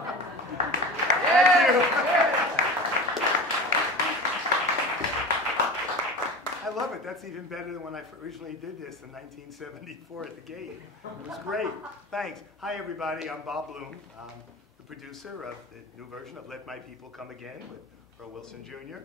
Thank you. I love it. That's even better than when I originally did this in 1974 at the gate. It was great. Thanks. Hi, everybody. I'm Bob Bloom. I'm the producer of the new version of Let My People Come Again with Earl Wilson Jr.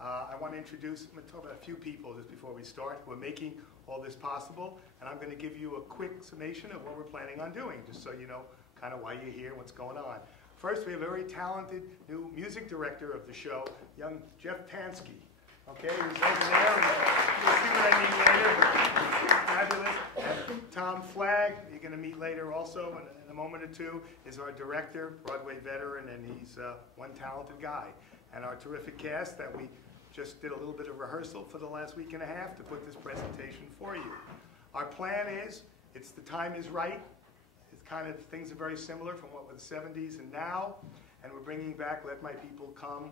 I want to introduce, I'm going to talk about a few people just before we start who are making all this possible, and I'm going to give you a quick summation of what we're planning on doing, just so you know kind of why you're here, what's going on. First, we have a very talented new music director of the show, young Jeff Tansky. Okay, who's over there. You'll see what I mean later. Fabulous. And Tom Flagg, you're going to meet later also in a moment or two, is our director, Broadway veteran, and he's one talented guy. And our terrific cast that we just did a little bit of rehearsal for the last week and a half to put this presentation for you. Our plan is, the time is right. It's kind of, things are very similar from what were the 70s and now. And we're bringing back Let My People Come,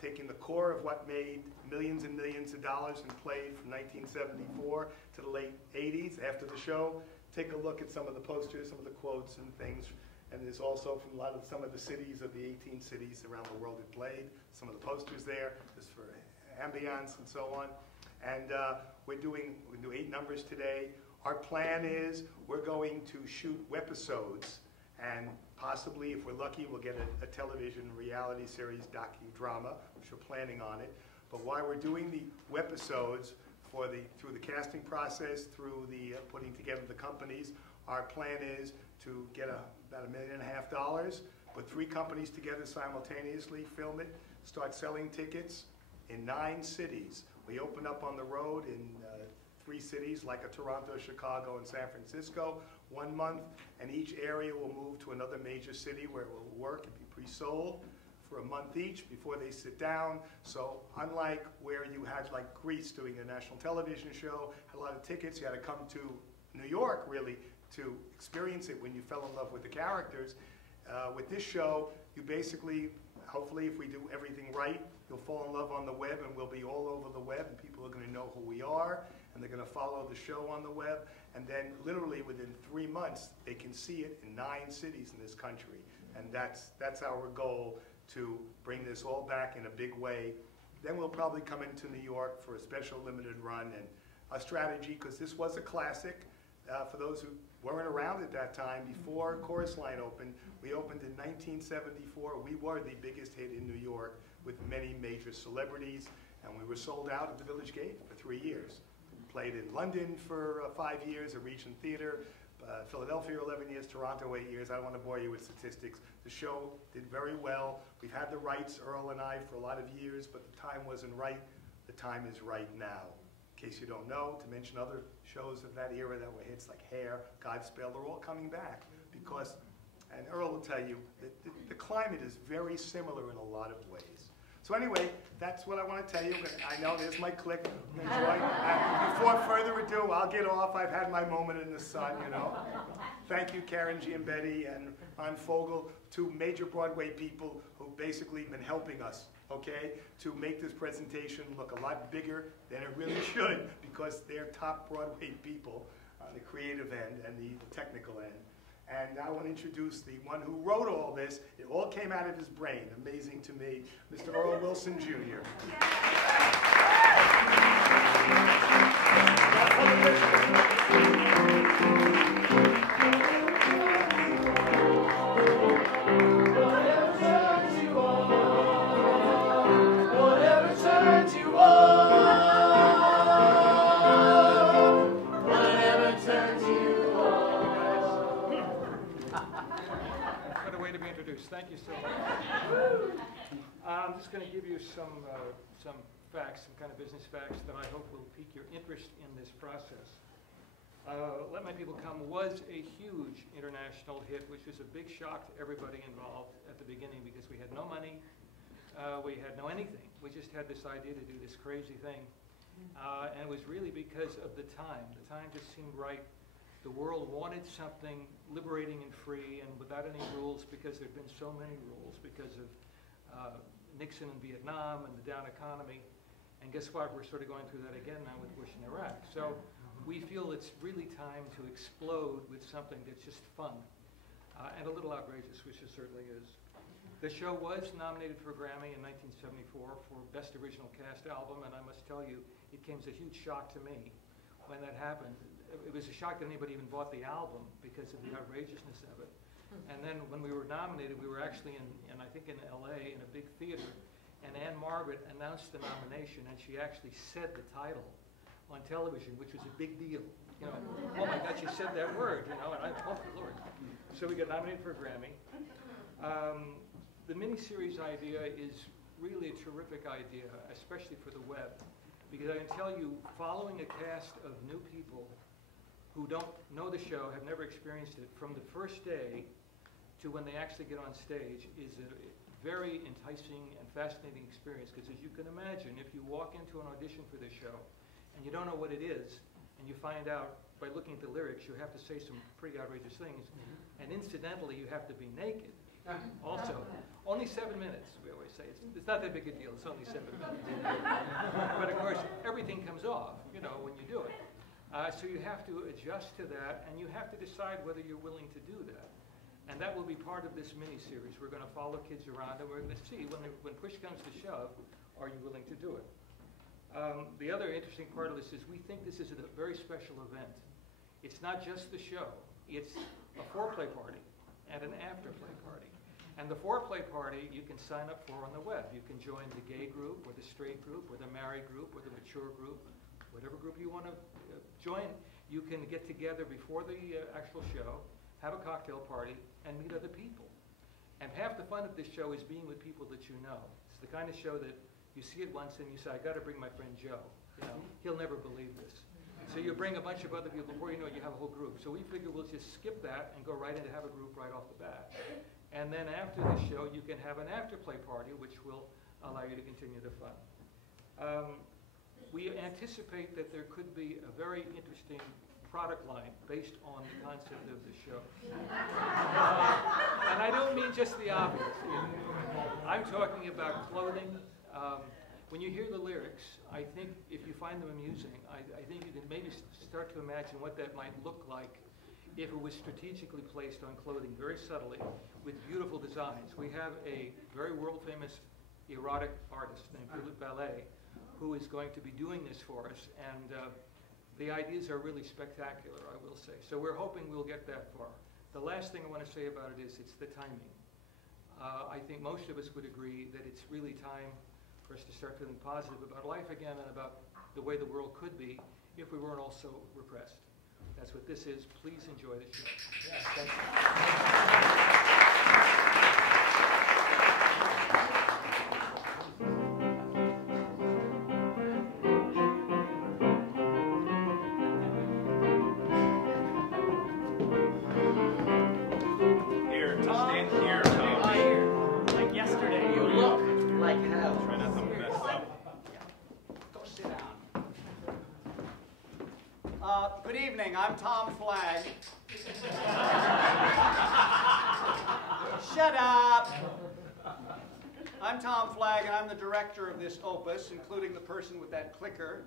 taking the core of what made millions and millions of dollars and played from 1974 to the late 80s. After the show, take a look at some of the posters, some of the quotes and things. And there's also from some of the cities of the 18 cities around the world that played, some of the posters there, just for ambiance and so on. And we're going to do 8 numbers today. Our plan is we're going to shoot webisodes, and possibly, if we're lucky, we'll get a television reality series docudrama, which we're planning on it. But while we're doing the webisodes through the casting process, through the putting together the companies, our plan is to get about $1.5 million, put 3 companies together simultaneously, film it, start selling tickets in 9 cities. We open up on the road in 3 cities, like Toronto, Chicago, and San Francisco, 1 month, and each area will move to another major city where it will work and be pre-sold for a month each before they sit down. So unlike where you had like Greece doing a national television show, had a lot of tickets, you had to come to New York really to experience it when you fell in love with the characters. With this show, you basically, hopefully if we do everything right, you'll fall in love on the web and we'll be all over the web and people are going to know who we are and they're going to follow the show on the web, and then literally within 3 months they can see it in 9 cities in this country. And that's our goal, to bring this all back in a big way. Then we'll probably come into New York for a special limited run, and a strategy, because this was a classic. For those who weren't around at that time, before Chorus Line opened, we opened in 1974. We were the biggest hit in New York with many major celebrities, and we were sold out at the Village Gate for 3 years. Played in London for 5 years, a Regent Theater, Philadelphia 11 years, Toronto 8 years. I don't want to bore you with statistics. The show did very well. We've had the rights, Earl and I, for a lot of years, but the time wasn't right. The time is right now. In case you don't know, to mention other shows of that era that were hits like Hair, Godspell, they're all coming back because, and Earl will tell you, that the climate is very similar in a lot of ways. So anyway, that's what I want to tell you. I know there's my click. Enjoy. Before further ado, I'll get off. I've had my moment in the sun, you know. Thank you, Karen Giambetti and Ron Fogel, 2 major Broadway people who've basically been helping us, okay, to make this presentation look a lot bigger than it really should, because they're top Broadway people on the creative end and the technical end. And now I want to introduce the one who wrote all this. It all came out of his brain, amazing to me, Mr. Earl Wilson Jr. Thank you so much. I'm just going to give you some facts, some kind of business facts that I hope will pique your interest in this process. Let My People Come was a huge international hit, which was a big shock to everybody involved at the beginning because we had no money, we had no anything. We just had this idea to do this crazy thing. And it was really because of the time. The time just seemed right. The world wanted something liberating and free and without any rules, because there had been so many rules because of Nixon and Vietnam and the down economy. And guess what? We're sort of going through that again now with Bush and Iraq. So we feel it's really time to explode with something that's just fun. and a little outrageous, which it certainly is. The show was nominated for a Grammy in 1974 for Best Original Cast Album, and I must tell you, it came as a huge shock to me when that happened. It was a shock that anybody even bought the album because of the outrageousness of it. And then when we were nominated, we were actually I think in LA in a big theater, and Anne Margaret announced the nomination, and she actually said the title on television, which was a big deal. You know, oh my God, she said that word, you know, and I, oh my Lord. So we got nominated for a Grammy. The miniseries idea is really a terrific idea, especially for the web, because I can tell you, following a cast of new people who don't know the show, have never experienced it, from the first day to when they actually get on stage is a very enticing and fascinating experience, because as you can imagine, if you walk into an audition for this show and you don't know what it is, and you find out by looking at the lyrics, you have to say some pretty outrageous things, and incidentally, you have to be naked. Also, only 7 minutes, we always say. It's not that big a deal, it's only 7 minutes. But of course, everything comes off, you know, when you do it. So you have to adjust to that, and you have to decide whether you're willing to do that. And that will be part of this mini-series. We're going to follow kids around, and we're going to see, when push comes to shove, are you willing to do it? The other interesting part of this is we think this is a very special event. It's not just the show. It's a foreplay party and an afterplay party. And the foreplay party you can sign up for on the web. You can join the gay group, or the straight group, or the married group, or the mature group, whatever group you want to join. You can get together before the actual show, have a cocktail party, and meet other people. And half the fun of this show is being with people that you know. It's the kind of show that you see it once and you say, I got to bring my friend Joe. You know, he'll never believe this. So you bring a bunch of other people, before you know it, you have a whole group. So we figure we'll just skip that and go right into have a group right off the bat. And then after the show, you can have an afterplay party, which will allow you to continue the fun. We anticipate that there could be a very interesting product line based on the concept of the show. And I don't mean just the obvious. I'm talking about clothing. When you hear the lyrics, I think if you find them amusing, I think you can maybe start to imagine what that might look like if it was strategically placed on clothing very subtly with beautiful designs. We have a very world-famous erotic artist named Philippe Ballet who is going to be doing this for us, and the ideas are really spectacular, I will say. So we're hoping we'll get that far. The last thing I want to say about it is it's the timing. I think most of us would agree that it's really time for us to start feeling positive about life again and about the way the world could be if we weren't all so repressed. That's what this is. Please enjoy the show. Yes, thank you. Here, stand here, Tom. Here. Like yesterday. You look like hell. Try not to mess up. Go sit down. Good evening. I'm Tom Flagg. Shut up. I'm Tom Flagg, and I'm the director of this opus, including the person with that clicker.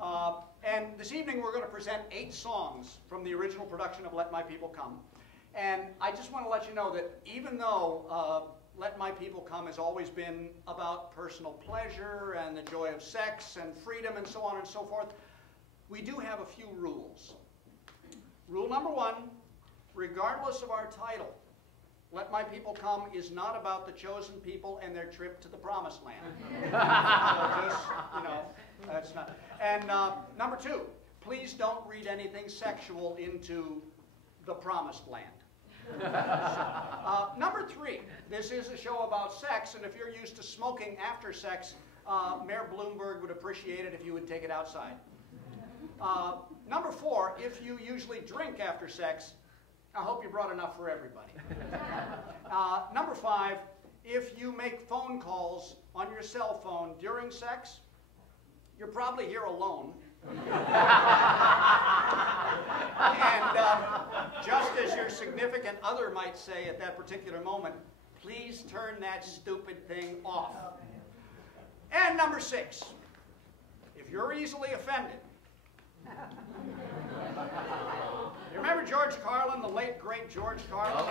And this evening we're going to present 8 songs from the original production of Let My People Come. And I just want to let you know that even though Let My People Come has always been about personal pleasure and the joy of sex and freedom and so on and so forth, we do have a few rules. Rule number 1, regardless of our title, Let My People Come is not about the chosen people and their trip to the promised land. So just, you know, that's not. And number 2, please don't read anything sexual into the promised land. Number 3, this is a show about sex, and if you're used to smoking after sex, Mayor Bloomberg would appreciate it if you would take it outside. Number 4, if you usually drink after sex, I hope you brought enough for everybody. Number 5, if you make phone calls on your cell phone during sex, you're probably here alone. And just as your significant other might say at that particular moment, please turn that stupid thing off. And number 6, if you're easily offended, You remember George Carlin, the late, great George Carlin? Oh,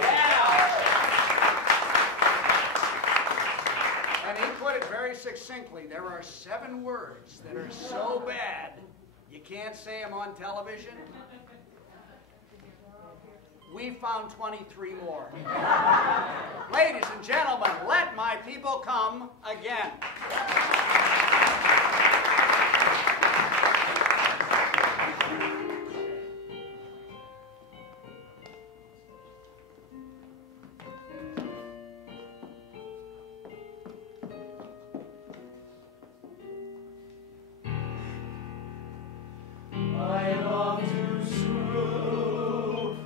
Yeah! And he put it very succinctly. There are 7 words that are so bad, you can't say them on television. We found 23 more. Ladies and gentlemen, let my people come again. I love to screw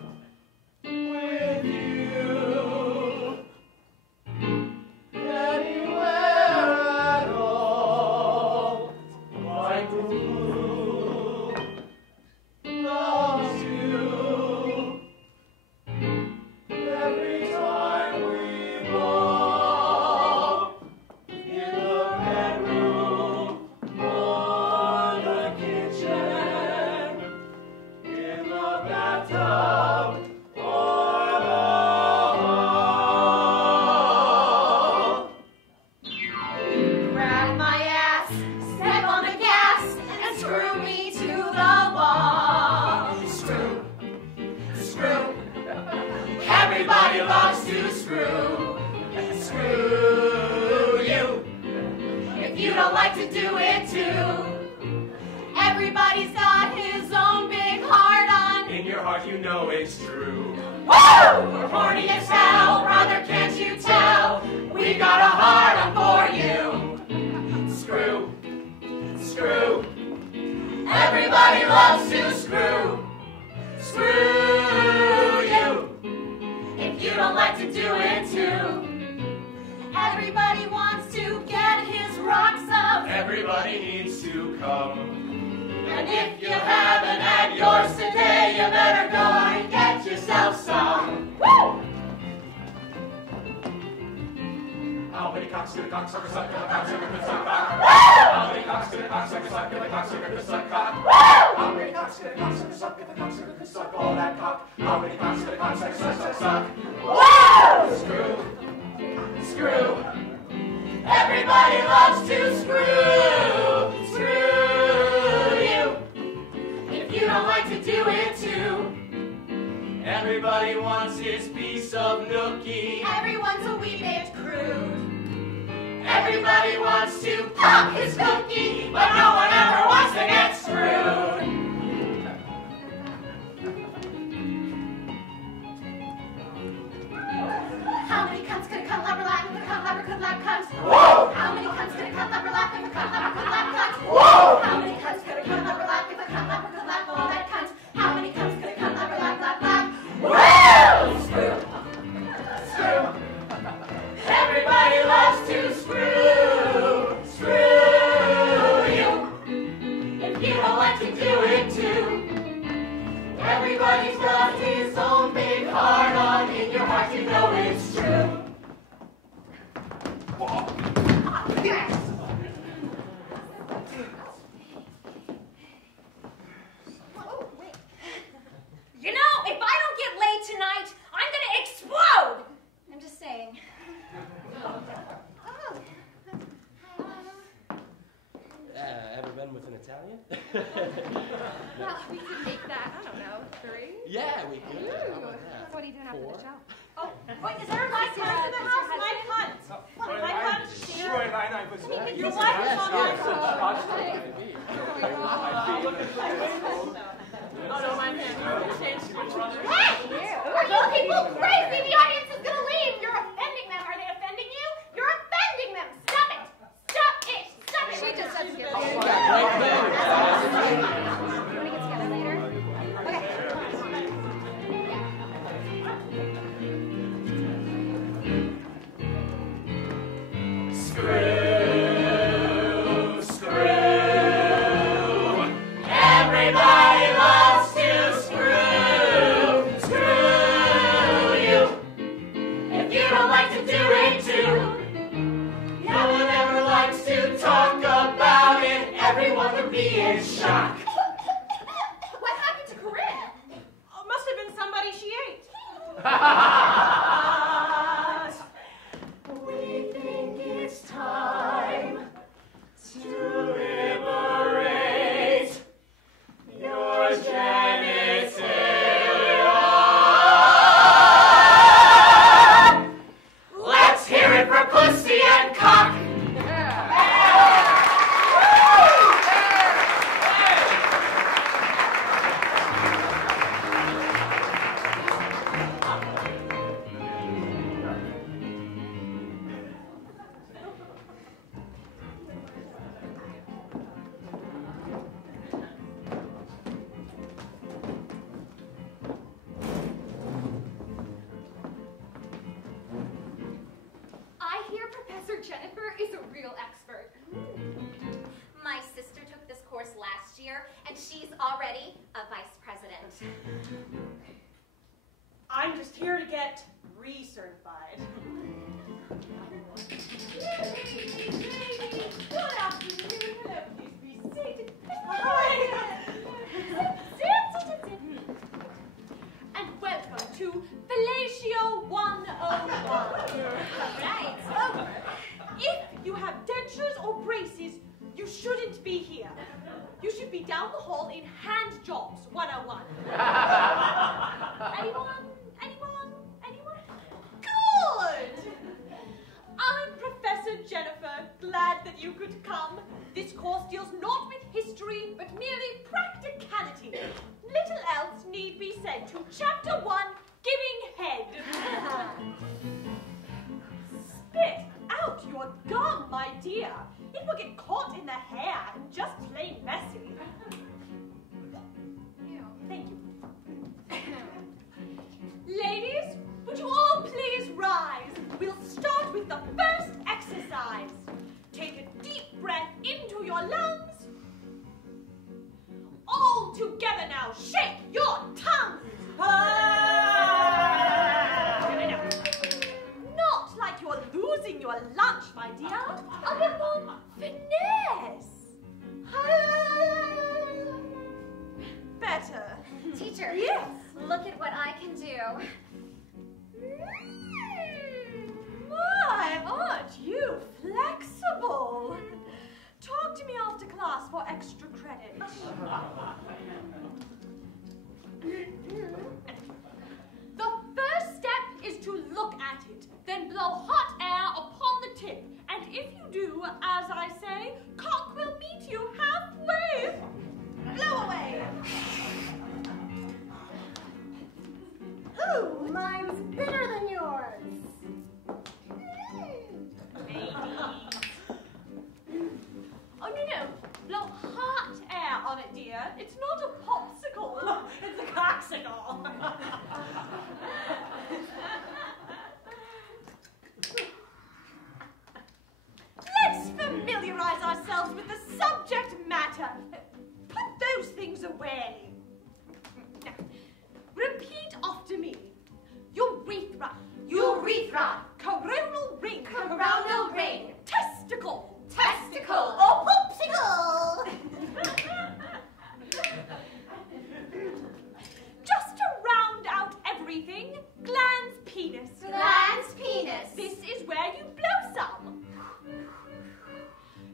with you anywhere at all. Like glue loves you every time we bump in the bedroom or the kitchen, in the bathtub or the hall. Grab my ass, step on the gas, and screw me to the wall. Screw, screw. Everybody loves to screw. Screw you. If you don't like to do it too. Everybody's got his own big heart on. In your heart you know it's true. Woo! We're horny as hell, brother, can't you tell? We got a heart on for you. Screw, screw. Everybody loves to screw. Screw you. If you don't like to do it too. Everybody wants to get his rocks up. Everybody needs to come. And if you haven't had yours today, you better go and get yourself some. Woo! How many cocks did a cocksucker suck if a cocksucker could suck cock? How many cocks did a cocksucker suck if a cocksucker could suck cock? How many cocks did a cocksucker suck if a cocksucker could suck all that cock? How many cocks did a cocksucker suck? Woo! Screw, screw. Everybody loves to screw. Screw you. If you don't like to do it too. Everybody wants his piece of nookie. Everyone's a wee bit crude. Everybody wants to pop his cookie, but no one ever wants to get screwed. How many cunts could a cunt lever lap if a cunt lever could lap cunts? Whoa! How many cunts could a cunt lever lap if a cunt lever could lap cunts? Whoa! How many cunts could a cunt lever lap if a cunt lever could lap all that cunts? How many cunts could a cunt lever lap, lap, lap? Woo! Screw! Screw! Everybody loves to screw! Screw you! If you don't like to do it too. Everybody's got his own big heart on. In your heart you know it's true. Yes! Oh, wait. You know, if I don't get laid tonight, I'm gonna explode! I'm just saying. Ever been with an Italian? Well, we could make that, I don't know, 3? Yeah, we could. Ooh. How about that? What are you doing after 4? the show? Oh, wait, is there a mic cunt in the house? Mic cunt! Mic cunt? Your wife is on mic cunt. Oh, no, my hand. Hey! Are you people crazy? The audience is gonna leave. You're offending them. Are they offending you? You're offending them. Stop it. Stop it. Stop it. She just said to get Oh, later. Want to get together later? Screw, screw. Everybody loves to screw, screw you. If you don't like to do it too, No one ever likes to talk about it. Everyone would be in shock. what happened to Corinne? We think it's time to liberate your genitalia. Let's hear it for pussy and cock. I hear Professor Jennifer is a real expert. My sister took this course last year, and she's already a vice president. I'm just here to get recertified. Good afternoon. Hello, please be seated. Hi. And welcome to Fellatio 101. Right. If you have dentures or braces, you shouldn't be here. You should be down the hall in Hand Jobs 101. Anyone? Anyone? Anyone? Good! I'm Professor Jennifer. Glad that you could come. This course deals not with history, but merely practicality. Little else need be said to Chapter 1, Giving Head. Spit out your gum, my dear. It will get caught in the hair and just plain messy. Thank you. Ladies, would you all please rise? We'll start with the first exercise. Take a deep breath into your lungs. All together now, shake your tongues. Not like you're losing your lunch, my dear. A bit more finesse. Better. Teacher, Yes. look at what I can do. My, aren't you flexible? Talk to me after class for extra credit. The first step is to look at it, then blow hot air upon the tip. And if you do, as I say, cock will meet you halfway. Blow away. Ooh, mine's bitter than yours. Oh, no. Blow hot air on it, dear. It's not a popsicle. It's a coxicle. Let's familiarize ourselves with the subject matter. Put those things away. Now, repeat after me. Urethra. Urethra. Coronal ring. Coronal ring. Testicle. Testicle. Or popsicle. Just to round out everything, glans penis. Glans penis. This is where you blow some.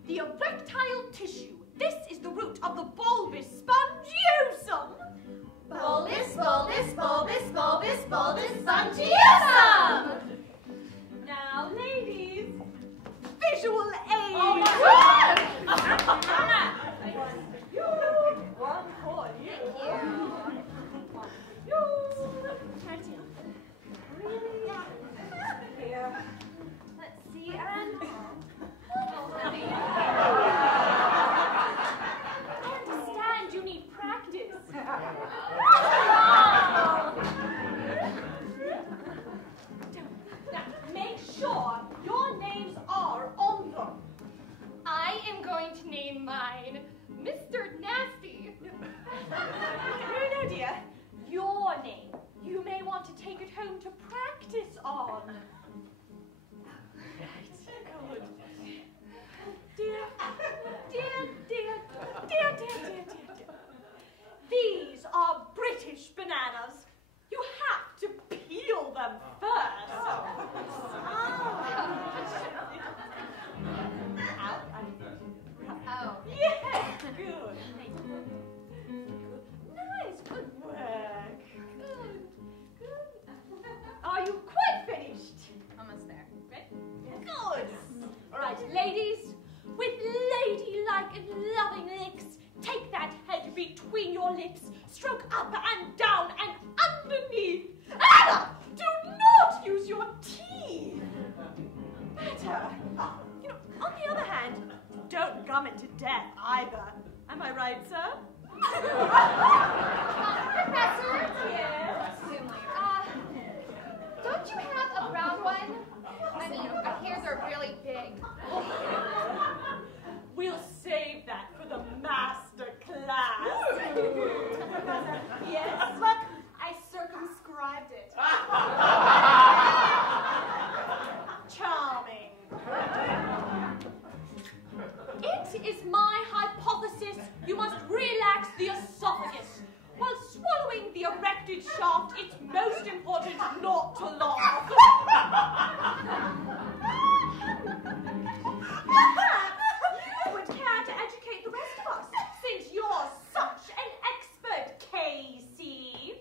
The erectile tissue. This is the root of the bulbous spongiosum. Bulbous, bulbous, bulbous, bulbous, bulbous, spongiosum. Now, ladies, visual aid. Oh my God! One for you. Here. Let's see, and I understand you need practice. Now, make sure your names are on them. I am going to name mine Mr. Nasty. No, dear. Your name. You may want to take it home to practice on. Right. Good. Dear. These are British bananas. You have to peel them your lips. Stroke up and down and underneath. Anna, do not use your teeth. Better. On the other hand, don't gum it to death either. Am I right, sir? Professor? Yes? Don't you have a brown one? I mean, our hairs are really big. We'll save that for the master class. Yes? Look, I circumscribed it. Charming. It is my hypothesis you must relax the esophagus. While swallowing the erected shaft, it's most important not to laugh. Perhaps you would care to educate the rest of us, since you're such an expert, Casey.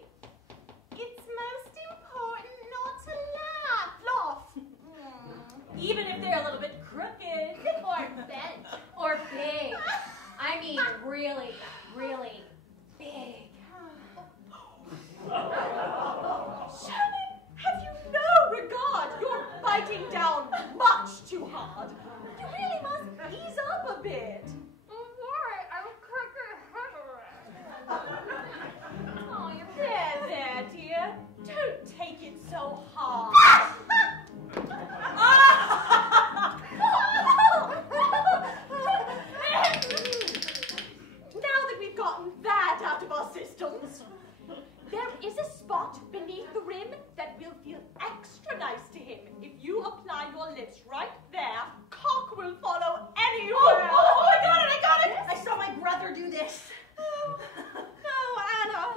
It's most important not to laugh. Even if they're a little bit crooked. Or bent. Or big. I mean, really, really big. Sherman, have you no regard? You're biting down much too hard. You really must ease up a bit. Oh, you're There, dear. Don't take it so hard. Now that we've gotten that out of our systems, there is a spot beneath the rim that will feel extra nice to him. If you apply your lips right there, cock will follow anywhere. Oh, I got it! I saw my brother do this. No, Anna.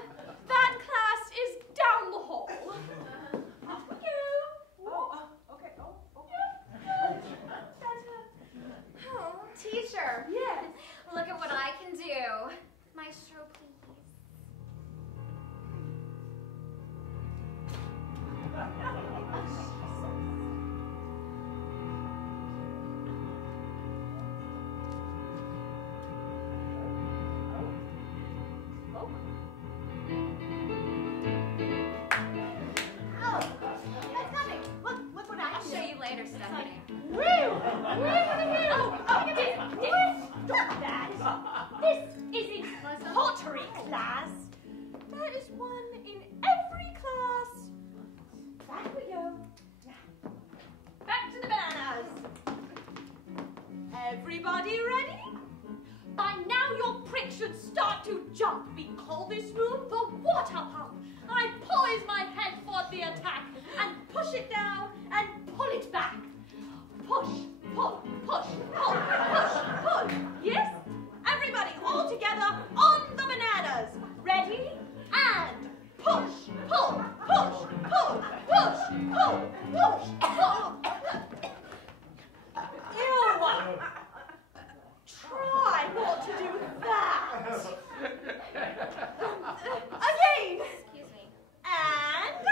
That class is down the hall. Off we go. Okay. Teacher. Yes. Look at what I can do. Maestro, please. Oh, that's nothing. Look what I I'll do. show you later, Stephanie. Stop that. This isn't pottery class. There is one in every class. Back we go. Now, back to the bananas. Everybody ready? By now your prick should start to jump. We call this move the water pump. I poise my head for the attack and push it down and pull it back. Push, pull, push, pull, push, pull. Yes? Everybody all together on the bananas. Ready? And push, pull, push, pull, push, pull, push, pull. Ew. Try not to do that. Again. Excuse me. And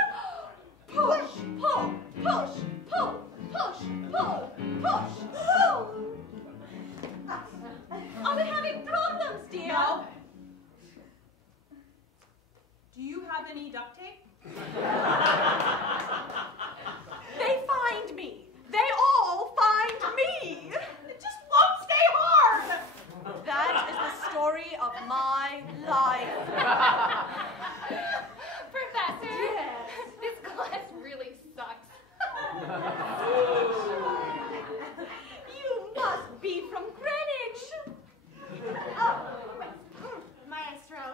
push, pull, push, pull, push, pull, push, pull. Are we having problems, dear? No. Do you have any duct tape? They find me. They all find me. It just won't stay hard. That is the story of my life. Professor, Yes. this class really sucks. You must be from Greenwich. Oh, Maestro.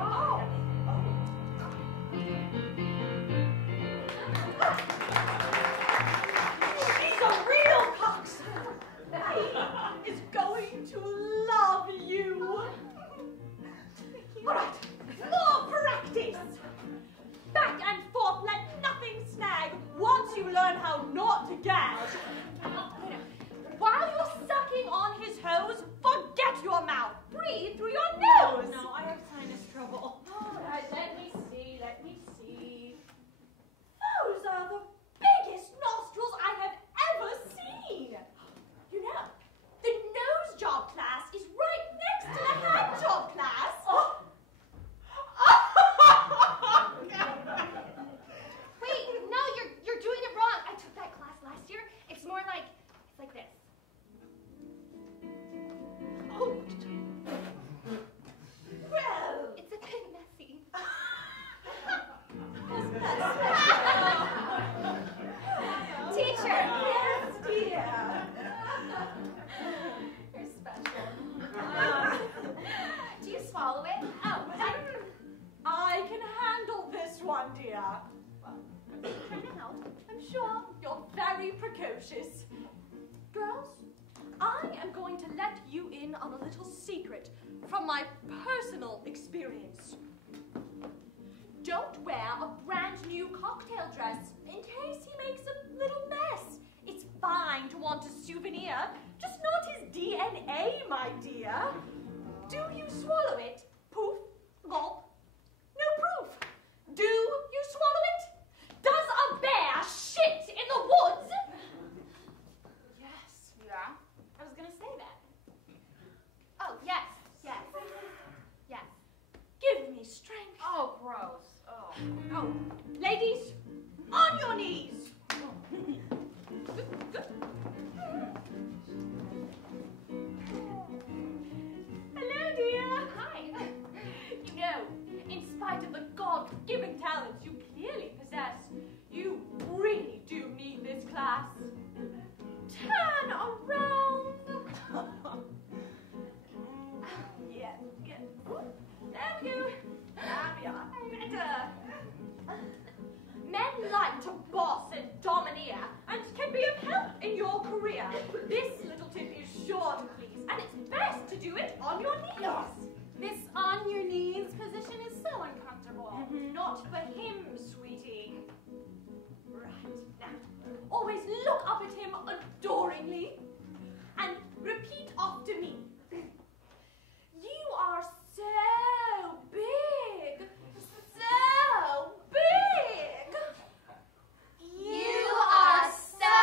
Oh. She's a real coxswain. He is going to love you. All right, more practice. Back and forth, let nothing snag. Once you learn how not to gag. While you're sucking on his hose, forget your mouth. Breathe through your nose. No, I have sinus trouble. All right, let me see. Those are the biggest nostrils I have swallow it? Oh, I can handle this one, dear. Well, I'm trying to help. I'm sure you're very precocious. Girls, I am going to let you in on a little secret from my personal experience. Don't wear a brand new cocktail dress in case he makes a little mess. It's fine to want a souvenir, just not his DNA, my dear. Do you swallow it? Poof, gulp. No proof. Do you swallow it? Does a bear shit in the woods? yes. Yeah? I was gonna say that. Oh, yes, yes, yes. Give me strength. Oh, gross. Oh. Oh, ladies, on your knees. Hello, dear. Hi. You know, in spite of the God-given talents you clearly possess, you really do need this class. Turn around. Yes, yes. There we go. There we are. Better. Men like to boss and domineer and can be of help in your career. This little tip is sure to please, and it's best to do it on your knees. This on your knees position is so uncomfortable. Not for him, sweetie. Right, now, always look up at him adoringly and repeat after me. You are so big, so big. You are so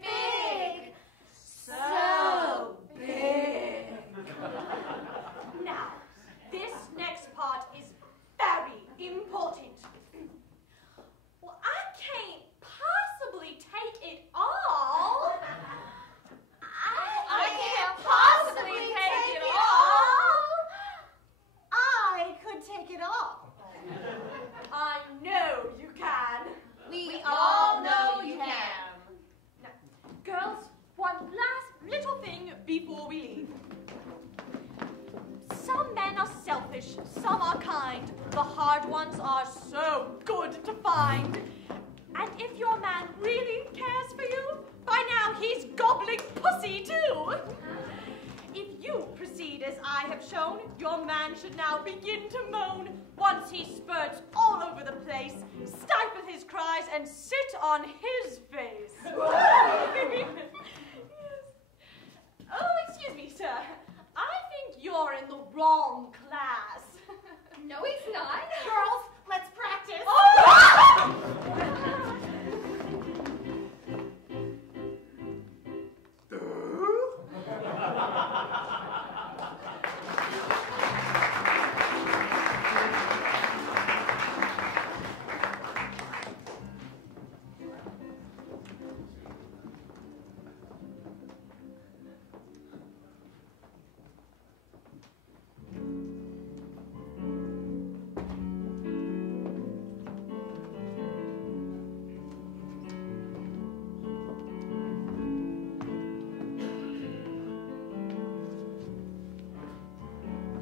big, so big. Now, this next part is very important. Well, I can't possibly take it all. I can't possibly take it all. I could take it all. I know you can. We all know you can. Now, girls, one last little thing before we leave. Some men are selfish, some are kind. The hard ones are so good to find. And if your man really cares for you, by now he's gobbling pussy too. If you proceed as I have shown, your man should now begin to moan once he spurts all over the place, stifle his cries, and sit on his face. Yes. Oh, excuse me, sir. I think you're in the wrong class. No, he's not. Girls, let's practice.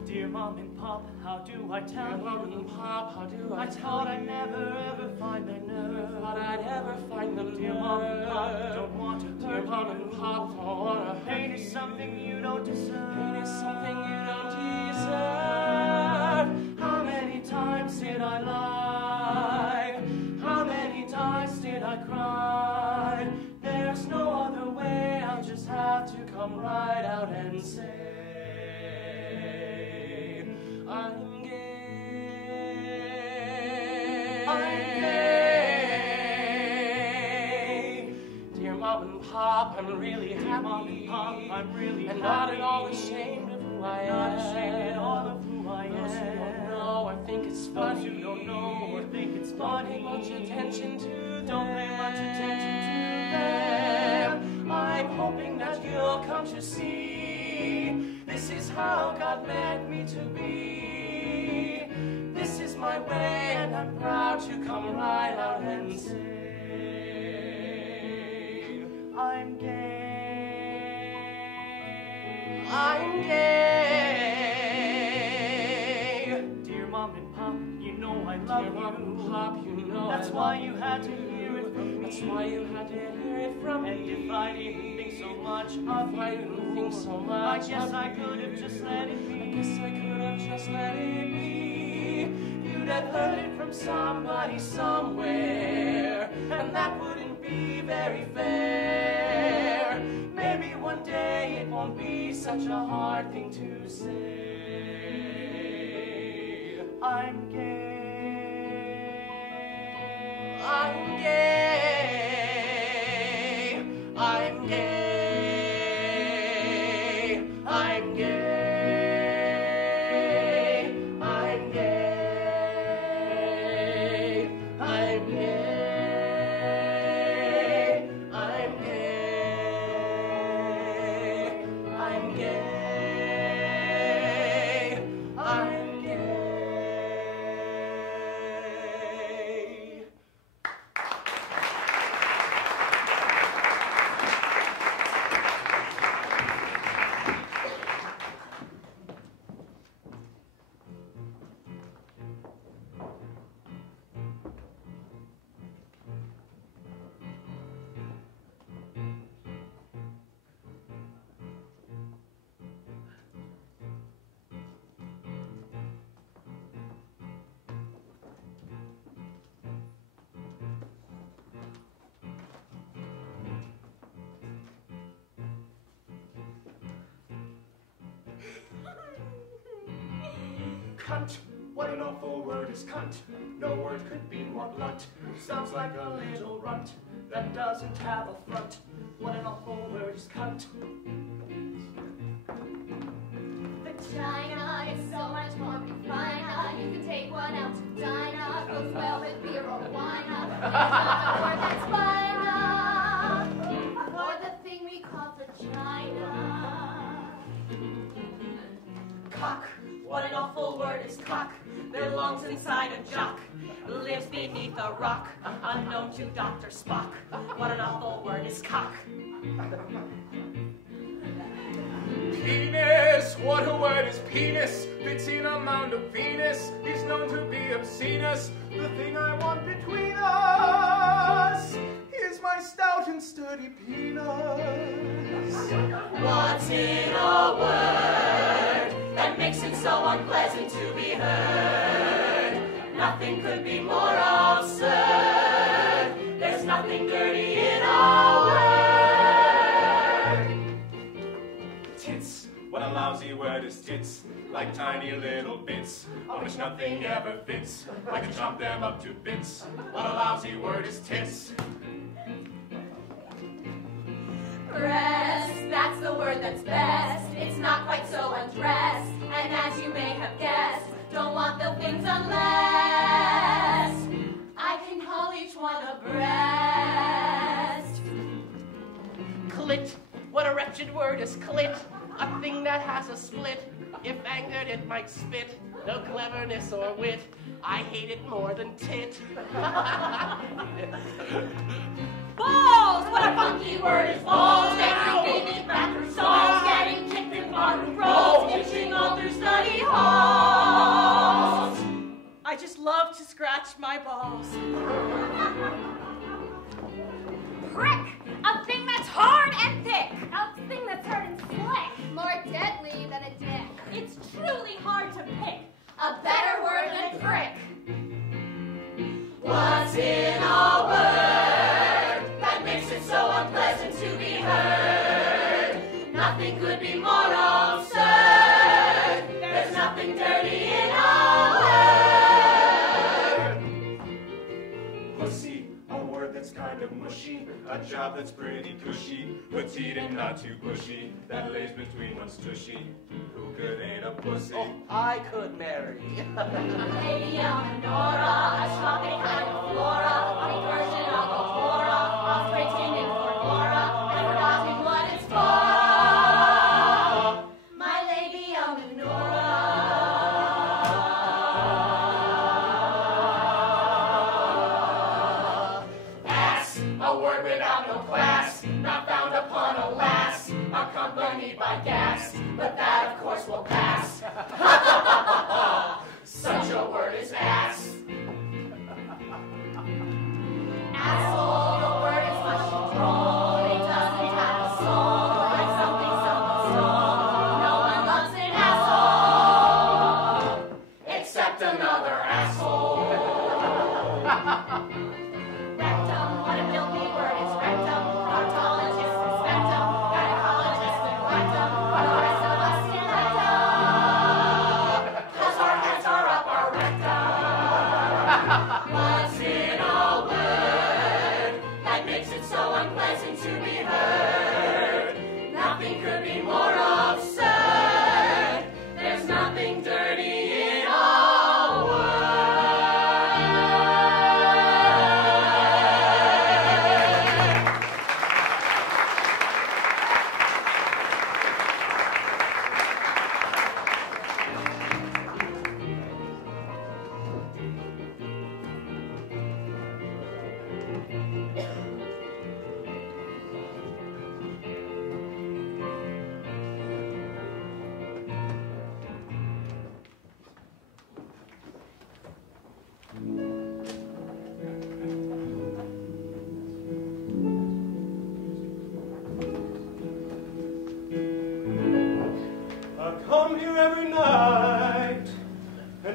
Dear Mom and Pop, how do I tell you? Mom and Pop, how do I I tell thought you? I'd never ever find the nerve. Thought I'd ever find the Dear Mom and Pop, don't want to Dear hurt Mom you. and Pop, don't wanna hurt Pain you. is something you don't deserve. Pain is something you don't deserve. How many times did I lie? How many times did I cry? There's no other way, I'll just have to come right out and say I'm gay. I'm gay. Dear Mom and Pop, I'm really happy. Mom and Pop, I'm really and happy. not at all ashamed of who I am. Not ashamed at all of who I am. Those who don't know, I think it's funny. Those who don't know or think it's Don't pay funny. much attention to them. Don't pay much attention to them. I'm hoping that you'll come to see. This is how God meant me to be. This is my way, and I'm proud to come right out and say I'm gay. I'm gay. mom and pop, you know I love you. Mom and pop, you know that's why you had to hear it from me. That's why you had to hear it from me. And if I didn't think so much of you, I guess I could have just let it be. I guess I could have just let it be. You'd have heard it from somebody somewhere, and that wouldn't be very fair. Maybe one day it won't be such a hard thing to say. I'm gay. I'm gay. I'm gay. I'm gay. I'm gay. I'm gay. I'm gay. I'm gay. I'm gay. Cunt, what an awful word is cunt. No word could be more blunt. Sounds like a little runt that doesn't have a front. What an awful word is cunt. Vagina is so much more finer. You can take one out to diner. Goes well with beer or wine. It's not a word that's finer. Or the thing we call vagina. Cock, what an awful word is cock. Belongs inside a jock, lives beneath a rock, unknown to Dr. Spock. What an awful word is cock. Penis, what a word is penis. Fits in a mound of Venus, is known to be obscenous. The thing I want between us is my stout and sturdy penis. What's in a word that makes it so unpleasant to be heard? Nothing could be more absurd. There's nothing dirty in a word. Tits, what a lousy word is tits. Like tiny little bits, on which nothing ever fits. I can chomp them up to bits. What a lousy word is tits. Breast, that's the word that's best. It's not quite so undressed. And as you may have guessed, don't want the things unless I can call each one a breast. Clit, what a wretched word is clit. A thing that has a split. If angered, it might spit. No cleverness or wit. I hate it more than tit. Balls, what a funky word is balls. Every baby bathroom stalls, getting kicked in barroom brawls, itching all through study halls. I just love to scratch my balls. Prick, a thing that's hard and thick. A thing that's hard and slick. More deadly than a dick. It's truly hard to pick. A better word than prick. What's in a word that makes it so unpleasant to be heard? Nothing could be more absurd. There's nothing dirty in a word. Pussy, a word that's kind of mushy. A job that's pretty cushy. Petite and not too pushy. That lays between one's tushy. Who could ain't a pussy? Oh, I could marry. Lady Eleonora, a shocking kind of flora, a version of a flora, pretending for Laura, and forgetting what it's for. My Lady Eleonora. Ass, a word without no class, not found upon a lass, accompanied by gas, but that of course will pass. Such a word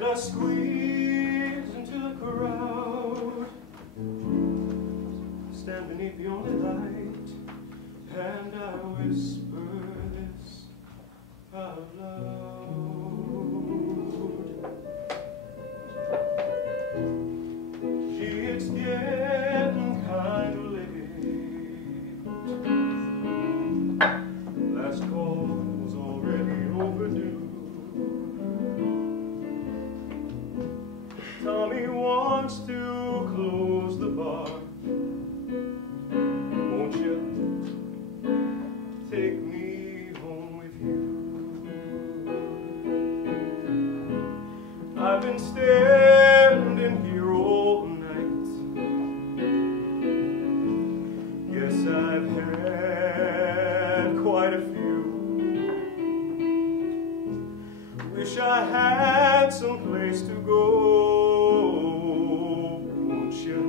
I squeeze into the crowd, stand beneath the only light, and I whisper this out loud. Gee, it's getting kind of late. Last call's already overdue. Tommy wants to close the bar. Won't you take me home with you? I've been standing here all night. Yes, I've had quite a few. Wish I had some place to go. Won't you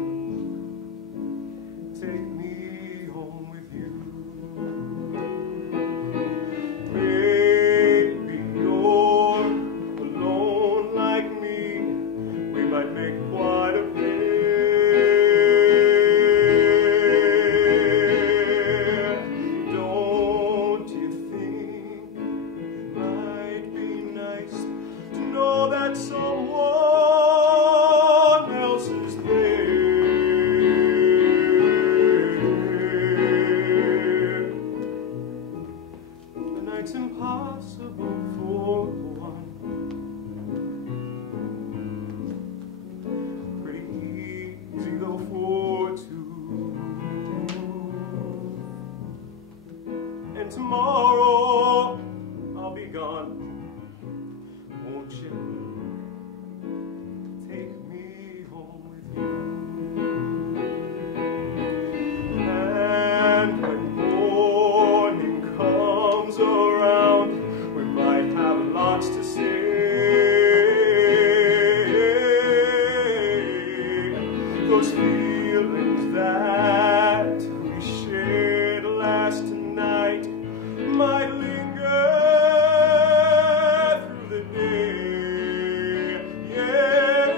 take me home with you? Maybe you're alone like me. We might make quite a pair. Don't you think it might be nice to know that someone else is there? The night's impossible for one. Pretty easy though for two. And tomorrow I'll be gone. Won't you take me home with you? And when morning comes around, we might have lots to say. Those feelings that we shared last night might linger through the day. Yeah,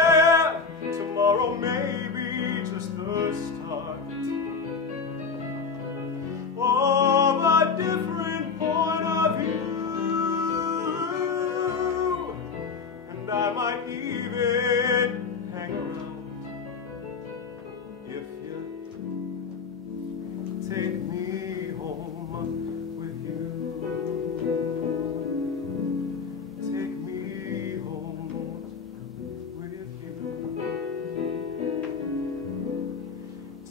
yeah. Tomorrow may be just the start of a different point of view, and I might even hang around if you take me home with you. Take me home with you.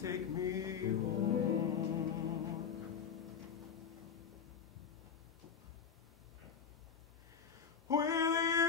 Take me home with you.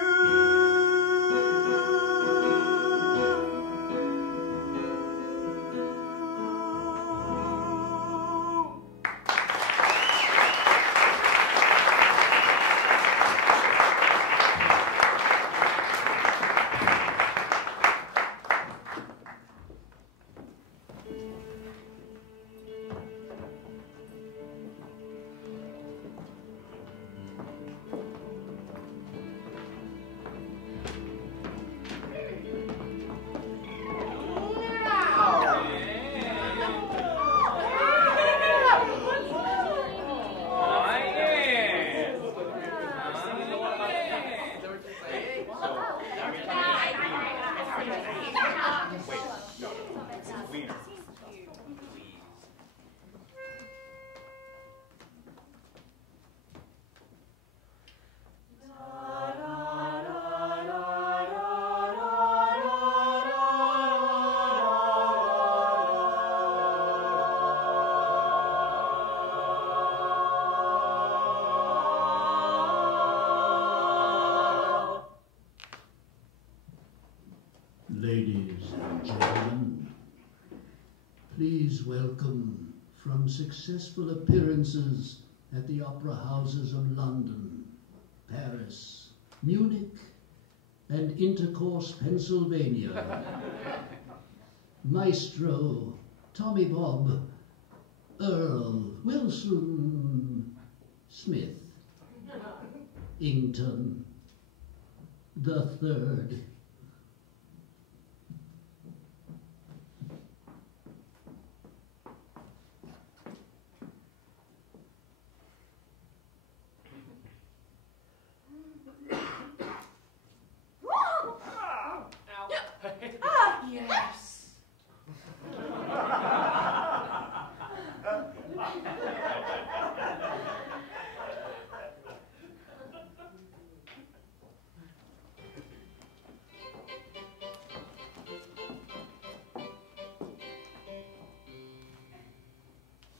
Ladies and gentlemen, please welcome from successful appearances at the opera houses of London, Paris, Munich, and Intercourse, Pennsylvania, Maestro Tommy Bob Earl Wilson Smith. Ington the Third. Yes.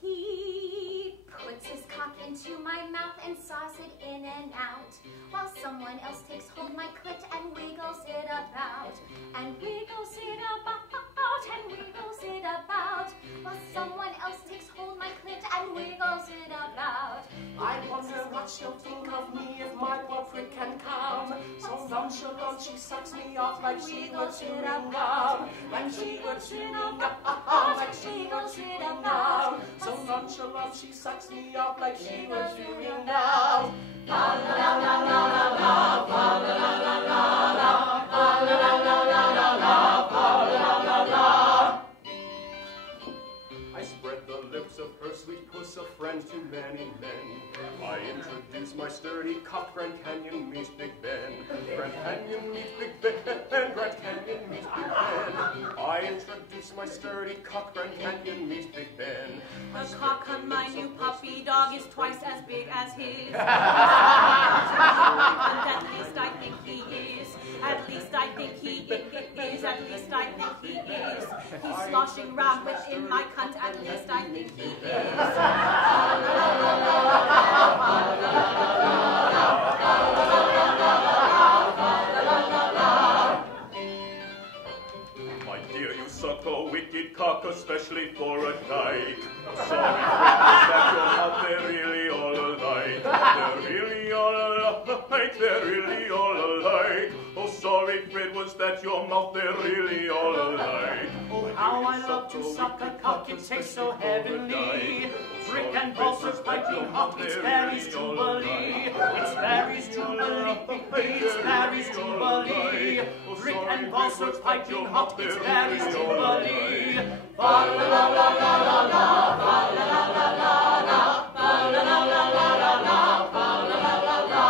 He puts his cock into my mouth and saws it in and out, while someone else takes hold my clit and wiggles it about, and wiggles it about, and wiggles it about, while someone else takes hold my clit and wiggles it about. I wonder what she'll think of me if my poor prick can come. So nonchalant she sucks me off like she were chewing gum. Like she were chewing gum. Like she were chewing gum. So nonchalant she sucks me off like she were chewing gum. La la la la la la la la la la la la la la la la la la. I spread the lips of her sweet puss, a friend to many men. I introduce my sturdy cock, Grand Canyon meets Big Ben. Grand Canyon meets Big Ben. Grand Canyon meets Big Ben. I introduce my sturdy cock, Grand Canyon meets Big Ben. The cock on my new puppy dog is twice as big as his. At least I think he is. At least I think he is. At least I think he is. He's sloshing round within my cunt. At least I think he is. My dear, you suck a wicked cock, especially for a dyke. Sorry, friends, that your mouth, they're really all alike. They're really all alike. They're really all alike. Oh, sorry, Fred, was that your mouth? They're really all alike. Oh, how I love to suck a cock, it tastes so heavenly. Brick and balls piping hot, it's Mary's Jubilee. It's Mary's Jubilee. It's Mary's Jubilee. Brick and balls piping hot, it's Mary's Jubilee. Fa la la la la la la, fa la la la la la, fa la la la la la la, fa la la la la.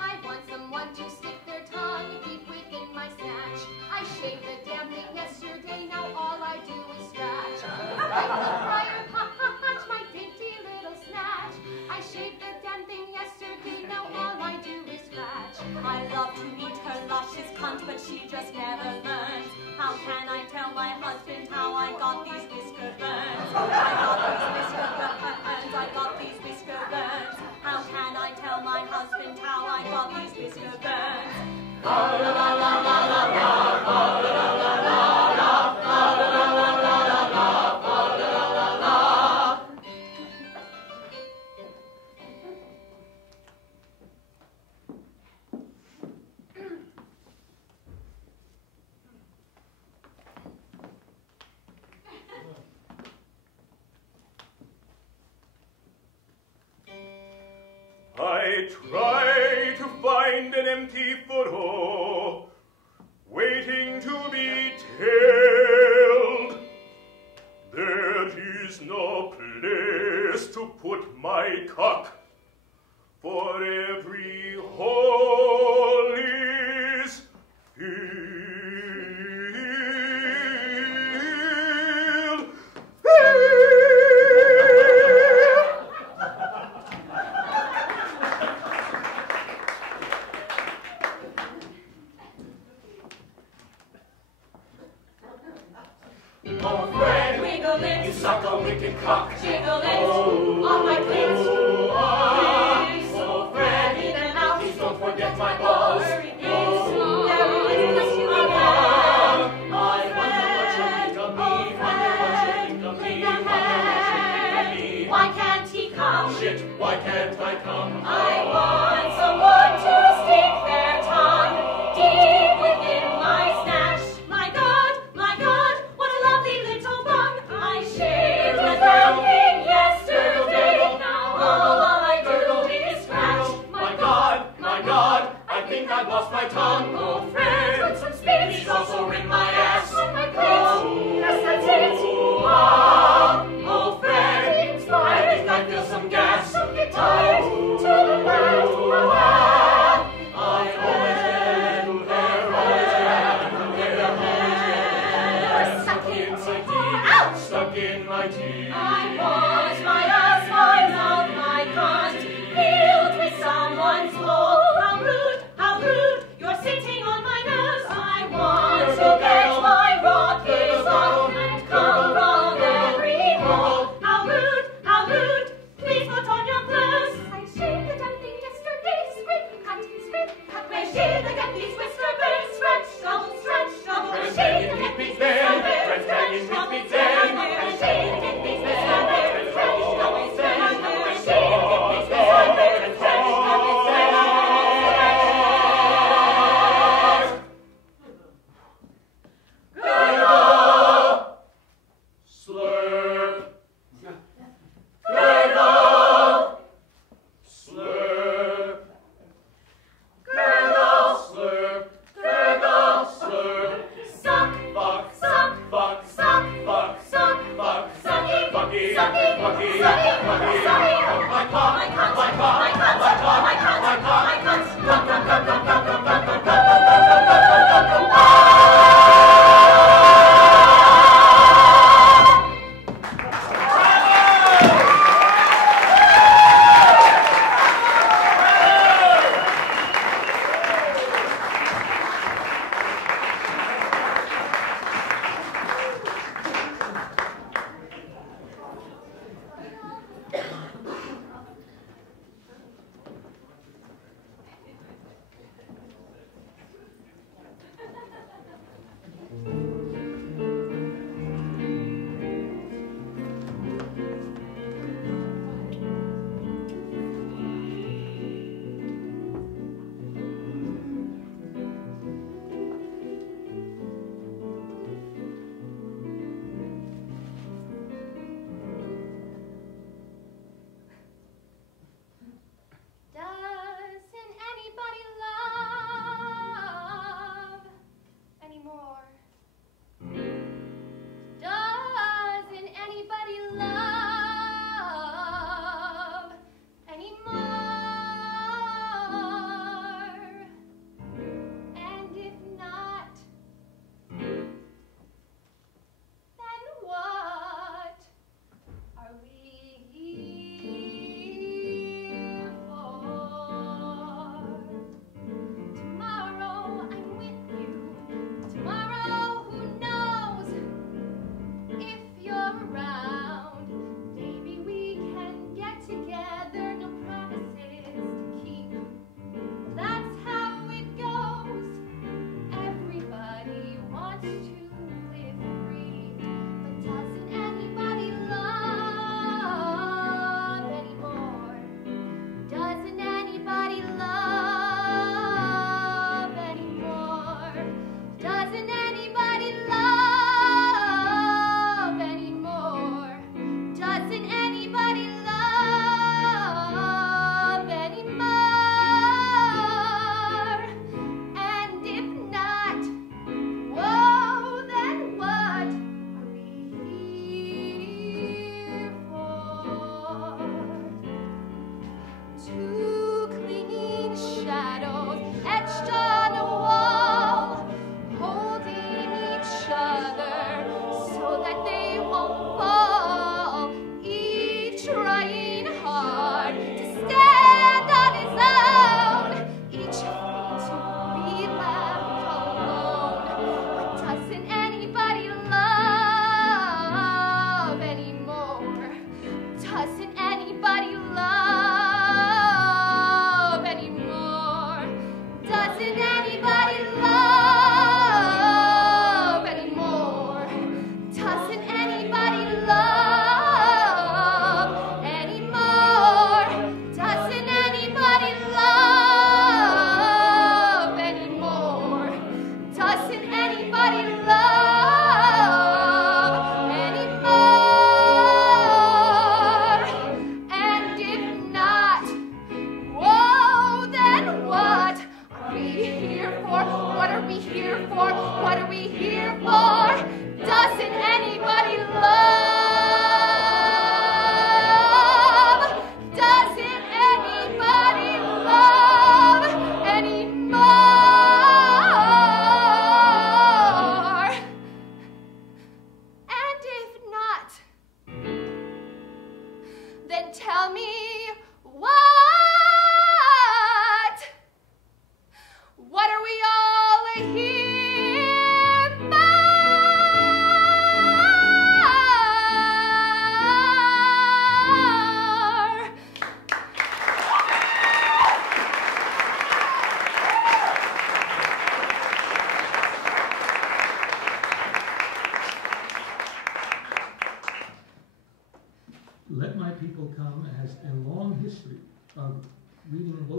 I want someone to stick their tongue deep within my snatch. I shaved the damn thing yesterday, now all I do is scratch. Like the prior punch, my dainty little snatch. I shaved the damn thing yesterday, now all I do is scratch. I love to eat her luscious cunt, but she just never learns. How can I tell my husband how I got these whisker burns? I got these whisker burns, I got these whisker burns. How can I tell my husband how I got these whisker burns? La la la la la la la, la la la la la la, la la la la la la la, la la la la. I try to find an empty furrow, waiting to be tilled. There is no place to put my cock, for every hole is filled. Oh, Fred, wiggle it, You suck a wicked cock. jiggle it, on my clit. Please, Oh, Fred, in and out. please don't forget my balls. Hurry, please. There is place you again. I wonder what you think of me. Wonder what you think of me. Wonder what you think of me. Why can't he come? Shit, why can't I come? I want someone to stick their tongue deep within my snatch. My God, what a lovely little bung. I shaved the damn thing yesterday. Now I've lost my tongue. Oh, friend, Put some speech. please also ring my ass. On my clit. Yes, that's it. Oh, friend, I think I feel some gas. Don't get tired. To the left. I always get to hair, always You're stuck in my teeth. hair. Stuck in my teeth. My balls, my ass, my mouth, my cunt, filled with someone's blow. How rude, you're sitting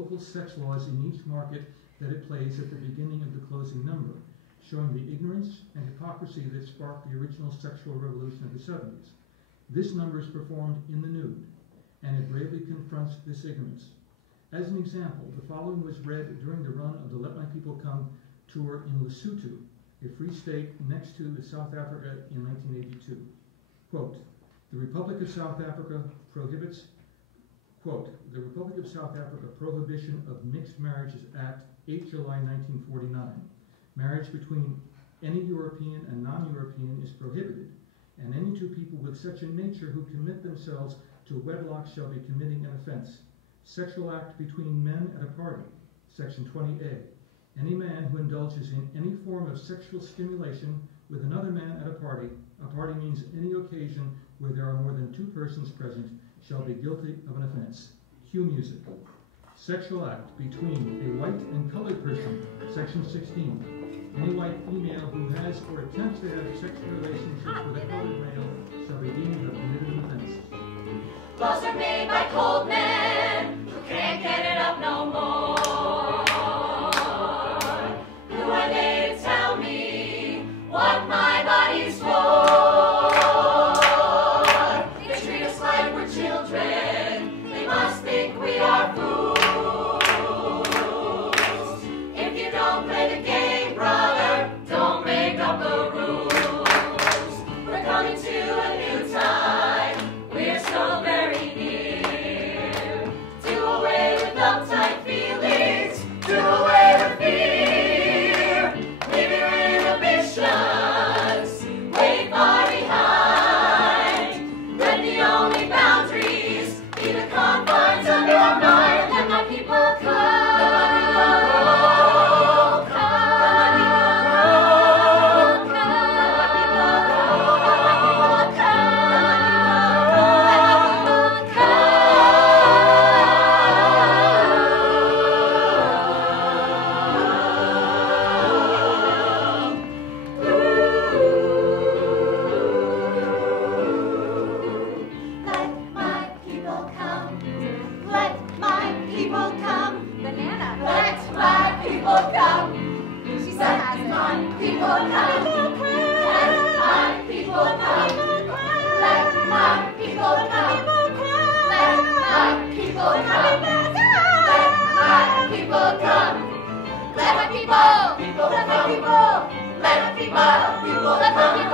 local sex laws in each market that it plays at the beginning of the closing number, showing the ignorance and hypocrisy that sparked the original sexual revolution of the 70s. This number is performed in the nude, and it bravely confronts this ignorance. As an example, the following was read during the run of the Let My People Come tour in Lesotho, a free state next to South Africa in 1982. Quote, the Republic of South Africa prohibits, quote, the Republic of South Africa Prohibition of Mixed Marriages Act, 8 July 1949. Marriage between any European and non-European is prohibited, and any two people with such a nature who commit themselves to wedlock shall be committing an offense. Sexual act between men at a party, section 20A. Any man who indulges in any form of sexual stimulation with another man at a party means any occasion where there are more than two persons present, shall be guilty of an offense. Cue music. Sexual act between a white and colored person, section 16. Any white female who has or attempts to have sexual relationships with a colored male shall be deemed to have committed an offense. Laws are made by cold men who can't get it up no more. Who are they to tell me what my body's for? They treat us like we're children. They must think we are fools. If you don't play the game, brother, don't make up the rules. We're coming to a new time. We're so very near. Do away with uptight feelings. Do away with fear. Leave your inhibitions way far behind. Let the only boundaries be the confines of your mind. Let my people come. Let my people